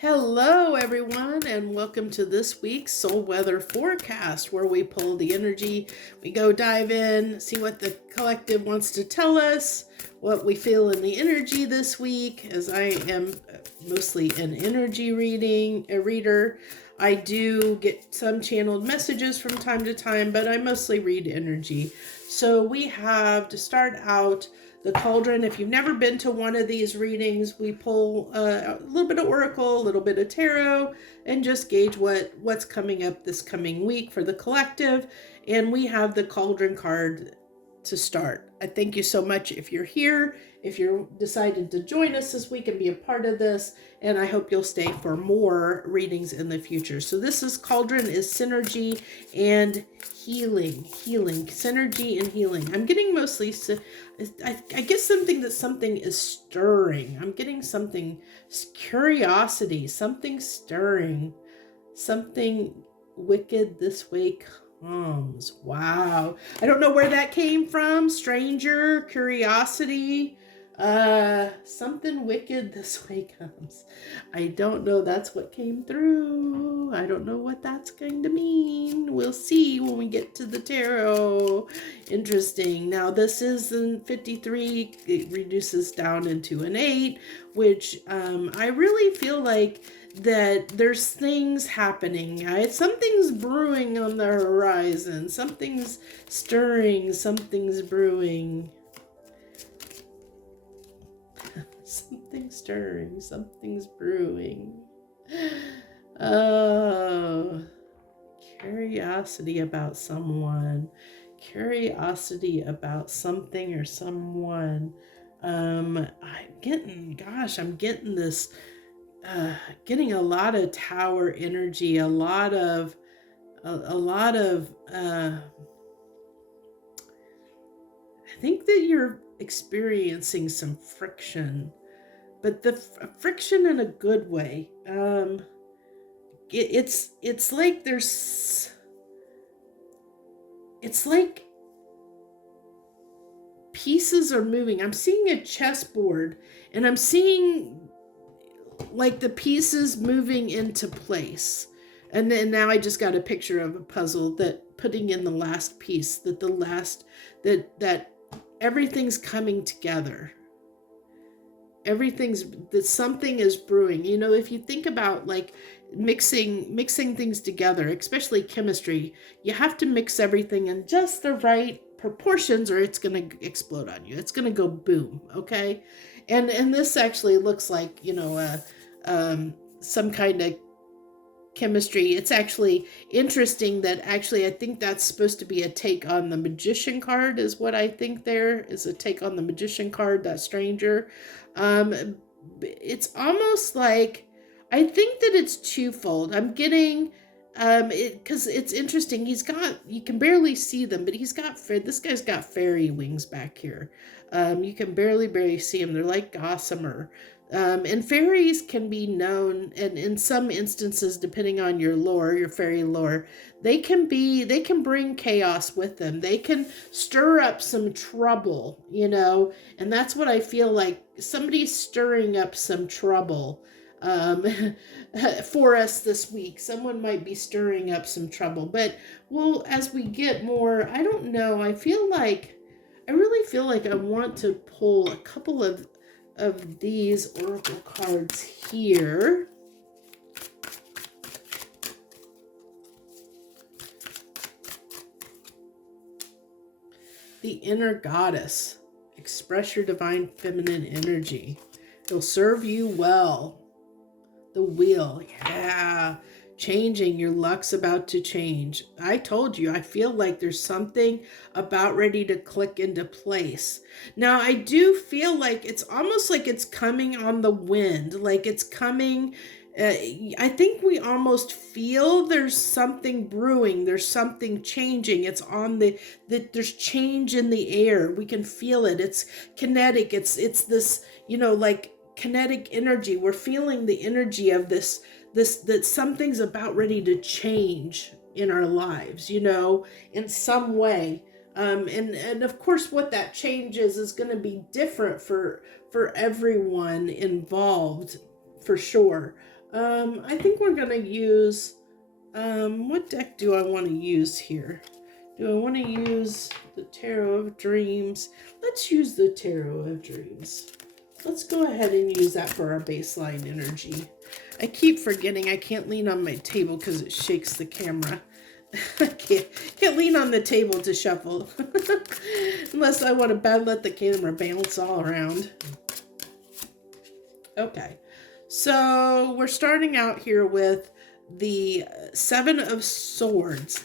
Hello, everyone, and welcome to this week's Soul Weather Forecast, where we pull the energy, we go dive in, see what the collective wants to tell us, what we feel in the energy this week. As I am mostly an energy reader, I do get some channeled messages from time to time, but I mostly read energy. So we have to start out the cauldron. If you've never been to one of these readings, we pull a little bit of oracle, a little bit of tarot, and just gauge what's coming up this coming week for the collective. And we have the cauldron card to start. I thank you so much if you're here, if you're decided to join us this week and be a part of this, and I hope you'll stay for more readings in the future. So this is cauldron is synergy and healing, synergy and healing. I'm getting mostly, I guess something is stirring. I'm getting something, curiosity, something stirring, something wicked this way comes. Wow. I don't know where that came from. Stranger, curiosity, something wicked this way comes. I don't know. That's what came through. I don't know what that's going to mean. We'll see when we get to the tarot. Interesting. Now this is in 53. It reduces down into an 8, which I really feel like that there's things happening. Something's brewing on the horizon. Something's stirring. Something's brewing. Something's stirring. Something's brewing. Oh, curiosity about someone. Curiosity about something or someone. I'm getting this. Getting a lot of tower energy, a lot of I think that you're experiencing some friction, but the friction in a good way. It's like it's like pieces are moving. I'm seeing a chessboard, and I'm seeing like the pieces moving into place. And then now I just got a picture of a puzzle that putting in the last piece, that everything's coming together. That something is brewing. You know, if you think about like mixing things together, especially chemistry, you have to mix everything in just the right proportions or it's going to explode on you. It's going to go boom. Okay. And this actually looks like, some kind of chemistry. It's actually interesting that actually I think that's supposed to be a take on the magician card is what I think there is, a take on the magician card, that stranger. It's almost like, I think that it's twofold. I'm getting because it's interesting. You can barely see them, but this guy's got fairy wings back here. You can barely see them. They're like gossamer. And fairies can be known, and in some instances, depending on your lore, your fairy lore, they can bring chaos with them. They can stir up some trouble, and that's what I feel like. Somebody's stirring up some trouble for us this week. Someone might be stirring up some trouble, but as we get more, I don't know. I really feel like I want to pull a couple of these oracle cards here. The inner goddess. Express your divine feminine energy. It'll serve you well. The wheel. Yeah. Changing. Your luck's about to change. I told you, I feel like there's something about ready to click into place. Now, I do feel like it's almost like it's coming on the wind, like it's coming. I think we almost feel there's something brewing. There's something changing. It's on there's change in the air. We can feel it. It's kinetic. It's this, like kinetic energy. We're feeling the energy of this that something's about ready to change in our lives, in some way. And of course, what that change is going to be different for everyone involved, for sure. I think we're gonna use, what deck do I want to use here? Do I want to use the Tarot of Dreams? Let's use the Tarot of Dreams. Let's go ahead and use that for our baseline energy. I keep forgetting I can't lean on my table because it shakes the camera. I can't lean on the table to shuffle. Unless I want to let the camera bounce all around. Okay. So we're starting out here with the Seven of Swords.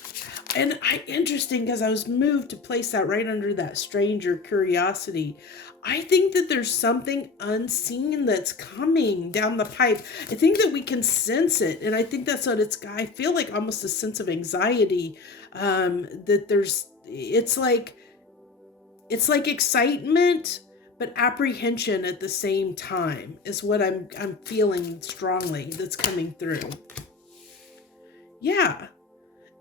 And interesting because I was moved to place that right under that stranger curiosity. I think that there's something unseen that's coming down the pipe. I think that we can sense it. And I think that's what it's got. I feel like almost a sense of anxiety, that it's like excitement, but apprehension at the same time is what I'm feeling strongly that's coming through. Yeah.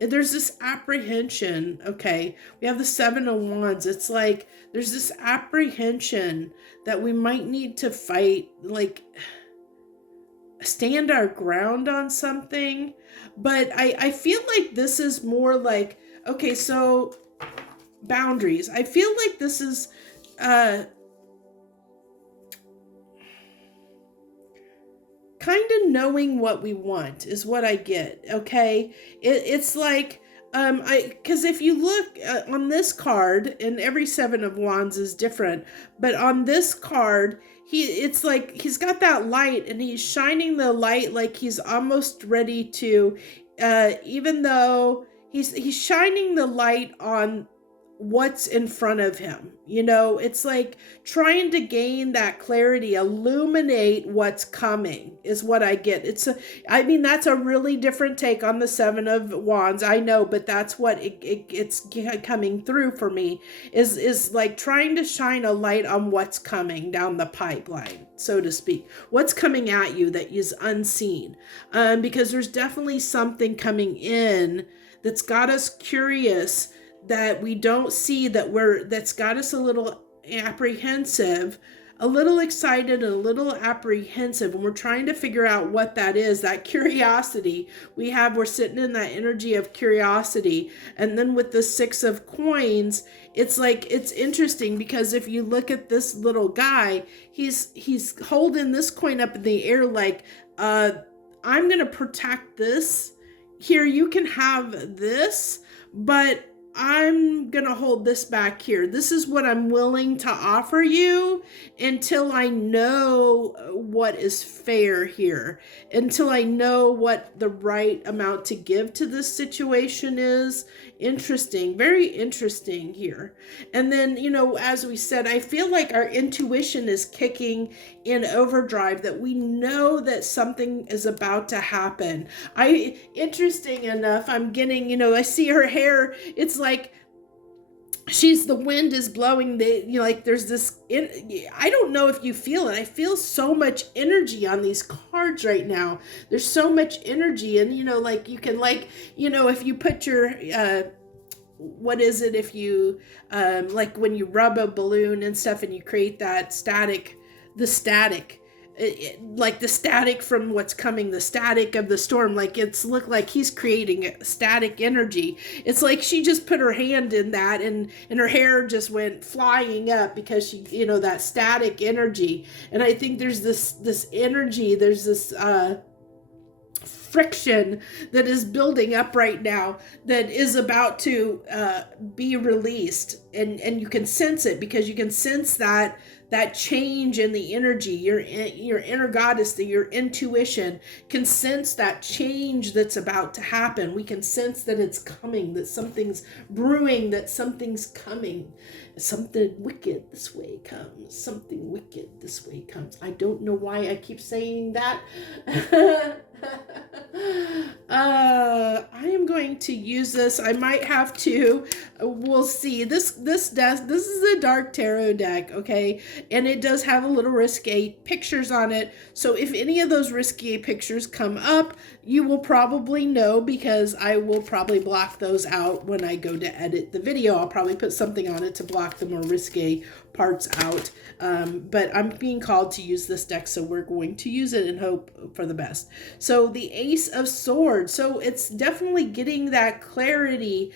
There's this apprehension. Okay. We have the Seven of Wands. It's like there's this apprehension that we might need to fight, like stand our ground on something. But I feel like this is more like, okay, so boundaries. I feel like this is kind of knowing what we want is what I get. Okay. It's like, because if you look on this card, and every Seven of Wands is different, but on this card, it's like he's got that light and he's shining the light like he's almost ready to, even though he's shining the light on what's in front of him. It's like trying to gain that clarity, illuminate what's coming is what I get. That's a really different take on the Seven of Wands. I know, but that's what it's coming through for me is like trying to shine a light on what's coming down the pipeline, so to speak. What's coming at you that is unseen. Because there's definitely something coming in that's got us curious, that we don't see, that's got us a little apprehensive, a little excited, and a little apprehensive. And we're trying to figure out what that is, that curiosity. We're sitting in that energy of curiosity. And then with the Six of Coins, it's like, it's interesting because if you look at this little guy, he's holding this coin up in the air like, I'm going to protect this. Here, you can have this, but I'm going to hold this back here. This is what I'm willing to offer you until I know what is fair here, until I know what the right amount to give to this situation is. Interesting, very interesting here. And then, as we said, I feel like our intuition is kicking in overdrive, that we know that something is about to happen. Interesting enough, I'm getting, I see her hair. It's like the wind is blowing, like there's this, I don't know if you feel it. I feel so much energy on these cards right now. There's so much energy, and like you can, like, if you put your, what is it, if you, like when you rub a balloon and stuff and you create that static, like the static from what's coming, the static of the storm, like look like he's creating static energy. It's like she just put her hand in that, and her hair just went flying up because she, that static energy. And I think there's this energy, there's this friction that is building up right now that is about to be released, and you can sense it, because you can sense that change in the energy. Your inner goddess, your intuition can sense that change that's about to happen. We can sense that it's coming, that something's brewing, that something's coming. Something wicked this way comes. Something wicked this way comes. I don't know why I keep saying that. I am going to use this. I might have to. We'll see. This deck, this is a dark tarot deck, okay? And it does have a little risque pictures on it. So if any of those risque pictures come up, you will probably know, because I will probably block those out when I go to edit the video. I'll probably put something on it to block the more risque parts out. But I'm being called to use this deck, so we're going to use it and hope for the best. So the Ace of Swords. So it's definitely getting that clarity,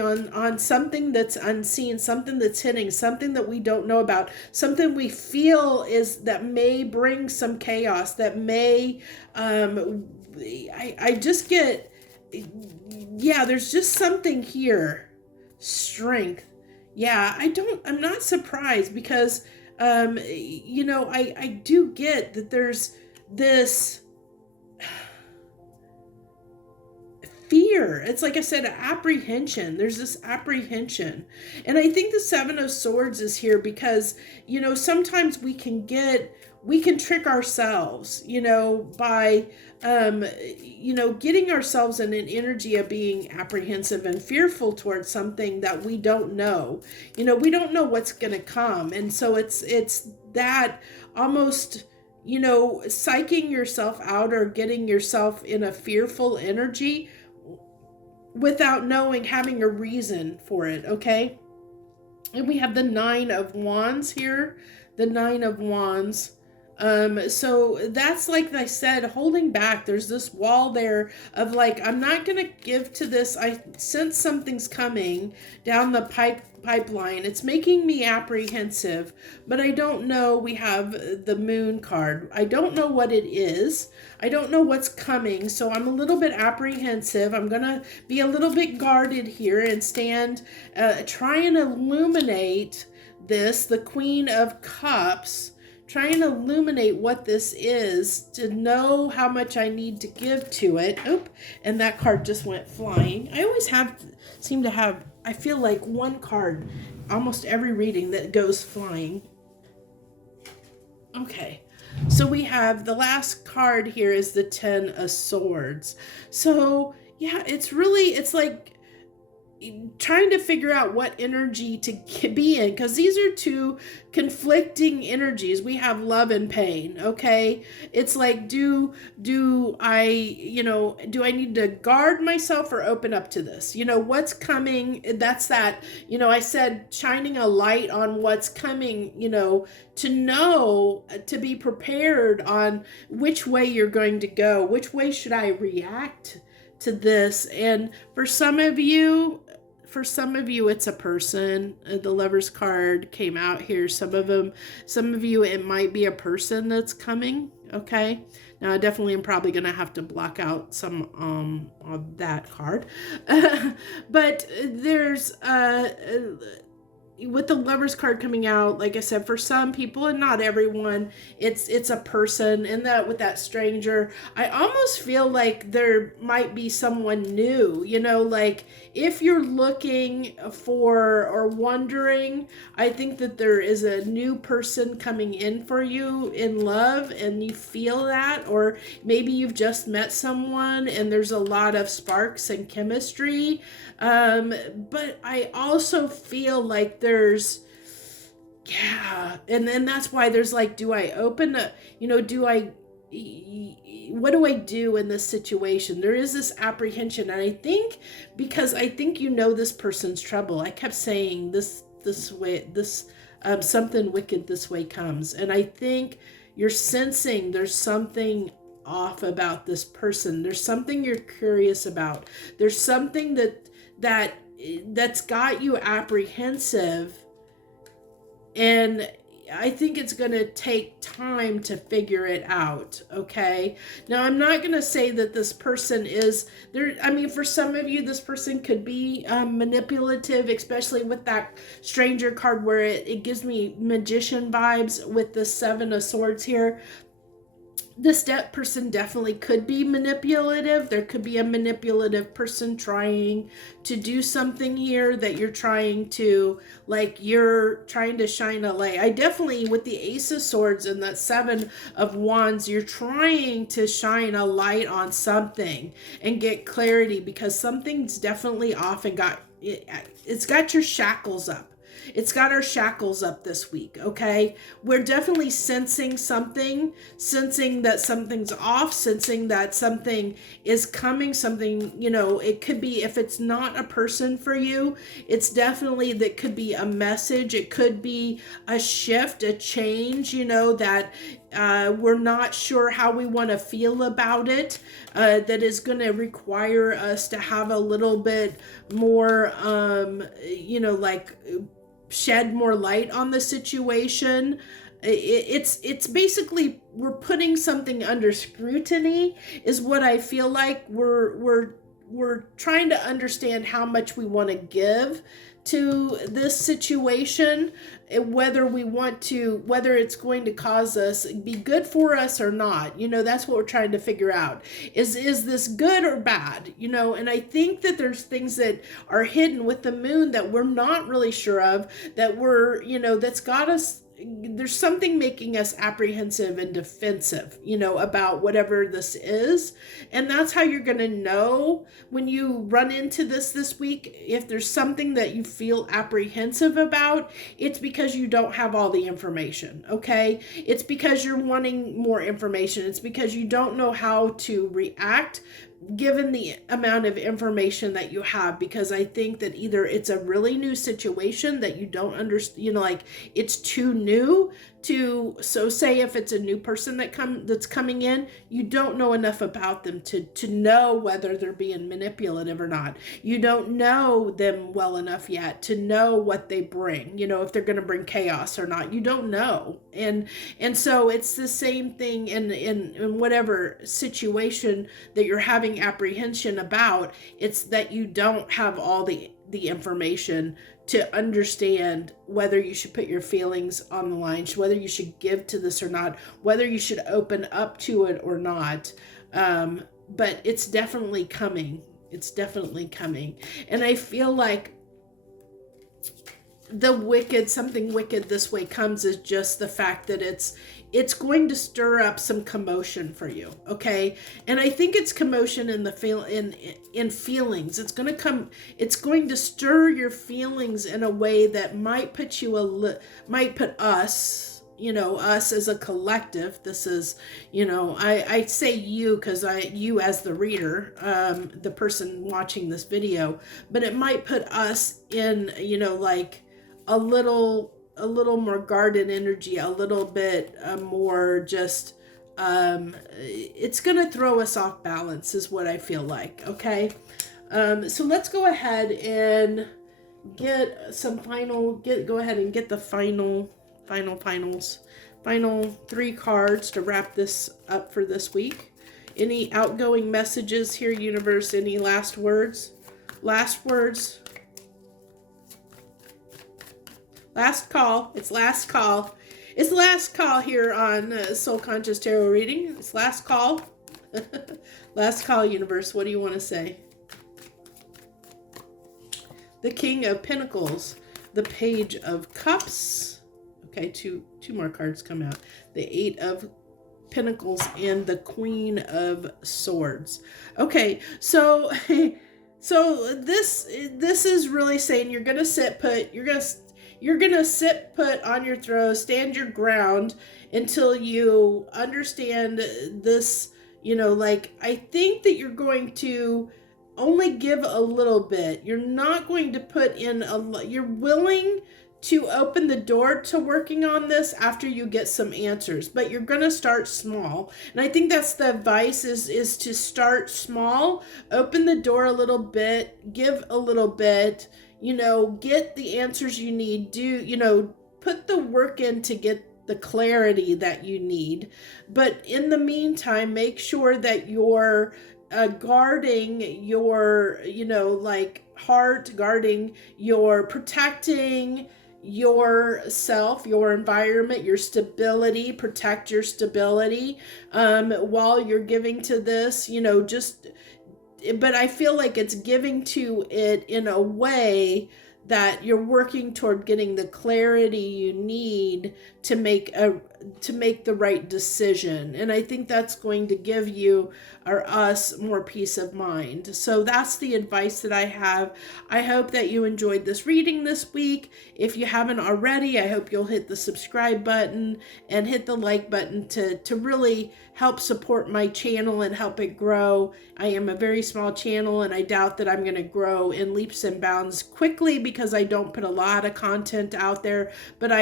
on something that's unseen, something that's hitting, something that we don't know about, something we feel is that may bring some chaos, that may, I just get, yeah, there's just something here. Strength. Yeah, I'm not surprised because, I do get that there's this fear. It's like I said, apprehension. There's this apprehension. And I think the Seven of Swords is here because, sometimes we can trick ourselves, by, getting ourselves in an energy of being apprehensive and fearful towards something that we don't know. We don't know what's going to come. And so it's that almost, psyching yourself out or getting yourself in a fearful energy without having a reason for it, okay? And we have the Nine of Wands here. The Nine of Wands. So that's, like I said, holding back. There's this wall there of like, I'm not going to give to this. I sense something's coming down the pipeline. It's making me apprehensive, but I don't know. We have the Moon card. I don't know what it is. I don't know what's coming. So I'm a little bit apprehensive. I'm going to be a little bit guarded here and stand, try and illuminate this, the Queen of Cups. Try and illuminate what this is to know how much I need to give to it. Oop, and that card just went flying. I always seem to have, I feel like one card almost every reading that goes flying. Okay, so we have the last card here is the Ten of Swords. So yeah, it's like trying to figure out what energy to be in, because these are two conflicting energies. We have love and pain, okay? It's like, do I need to guard myself or open up to this? What's coming? That's that, I said shining a light on what's coming, to know, to be prepared on which way you're going to go, which way should I react to this. And for some of you, it's a person. The Lover's card came out here. Some of you, it might be a person that's coming. Okay. Now I definitely am probably going to have to block out some, of that card. But there's, with the Lover's card coming out, like I said, for some people and not everyone, it's a person. And that with that stranger, I almost feel like there might be someone new, like if you're looking for or wondering, I think that there is a new person coming in for you in love and you feel that, or maybe you've just met someone and there's a lot of sparks and chemistry. But I also feel like there's, and then that's why there's like, do I open up, what do I do in this situation? There is this apprehension. And I think, because I think this person's trouble. I kept saying this way, something wicked this way comes. And I think you're sensing there's something off about this person. There's something you're curious about. There's something that's got you apprehensive, and I think it's going to take time to figure it out, okay? Now, I'm not going to say that this person is there. I mean, for some of you, this person could be manipulative, especially with that stranger card where it gives me magician vibes with the Seven of Swords here. This person definitely could be manipulative. There could be a manipulative person trying to do something here that you're trying to shine a light. I definitely, with the Ace of Swords and that Seven of Wands, you're trying to shine a light on something and get clarity, because something's definitely off and it's got your shackles up. it's got our shackles up this week, okay? We're definitely sensing something, sensing that something's off, sensing that something is coming, something, it could be, if it's not a person for you, it's definitely, that could be a message. It could be a shift, a change, that we're not sure how we want to feel about it, that is going to require us to have a little bit more, like shed more light on the situation. It's basically, we're putting something under scrutiny is what I feel like. We're trying to understand how much we want to give to this situation, whether it's going to cause us, be good for us or not. That's what we're trying to figure out. Is this good or bad? And I think that there's things that are hidden with the moon that we're not really sure of, that that's got us, there's something making us apprehensive and defensive, about whatever this is. And that's how you're going to know when you run into this week. If there's something that you feel apprehensive about, it's because you don't have all the information, okay? It's because you're wanting more information. It's because you don't know how to react given the amount of information that you have, because I think that either it's a really new situation that you don't understand, like it's too new to, so say if it's a new person that's coming in, you don't know enough about them to know whether they're being manipulative or not. You don't know them well enough yet to know what they bring, if they're going to bring chaos or not. You don't know. And so it's the same thing in whatever situation that you're having apprehension about. It's that you don't have all the information to understand whether you should put your feelings on the line, whether you should give to this or not, whether you should open up to it or not. But it's definitely coming. It's definitely coming. And I feel like something wicked this way comes is just the fact that it's going to stir up some commotion for you, okay? And I think it's commotion in in feelings. It's going to stir your feelings in a way that might put us, us as a collective. This is, I say you because you as the reader, the person watching this video, but it might put us in, like a little more guarded energy, a little bit more just, it's going to throw us off balance is what I feel like. Okay. So let's go ahead and get the final 3 cards to wrap this up for this week. Any outgoing messages here, universe? Any last words? Last call. It's last call. It's last call here on Soul Conscious Tarot Reading. It's last call. Last call, universe. What do you want to say? The King of Pentacles. The Page of Cups. Okay, two more cards come out. The 8 of Pentacles and the Queen of Swords. Okay, so this is really saying you're gonna sit put. You're going to sit put on your throne, stand your ground until you understand this, I think that you're going to only give a little bit. You're not going to put in you're willing to open the door to working on this after you get some answers, but you're going to start small. And I think that's the advice is to start small, open the door a little bit, give a little bit, get the answers you need, put the work in to get the clarity that you need. But in the meantime, make sure that you're guarding your, heart, guarding your, protecting yourself, your environment, your stability, protect your stability while you're giving to this, but I feel like it's giving to it in a way that you're working toward getting the clarity you need to make to make the right decision. And I think that's going to give you or us more peace of mind. So that's the advice that I have. I hope that you enjoyed this reading this week. If you haven't already, I hope you'll hit the subscribe button and hit the like button to really help support my channel and help it grow. I am a very small channel, and I doubt that I'm going to grow in leaps and bounds quickly because I don't put a lot of content out there. But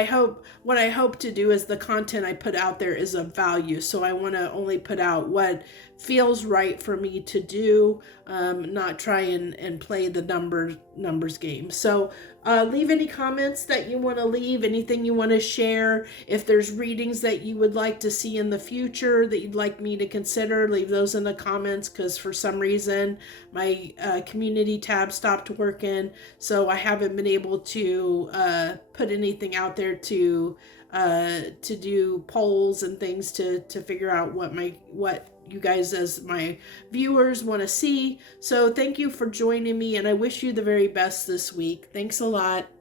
what I hope to do is the content I put out there is of value. So I want to only put out what feels right for me to do, not try and play the numbers game. So leave any comments that you want to leave, anything you want to share. If there's readings that you would like to see in the future that you'd like me to consider, leave those in the comments, because for some reason my community tab stopped working, so I haven't been able to put anything out there to do polls and things to figure out what you guys as my viewers want to see. So thank you for joining me, and I wish you the very best this week. Thanks a lot.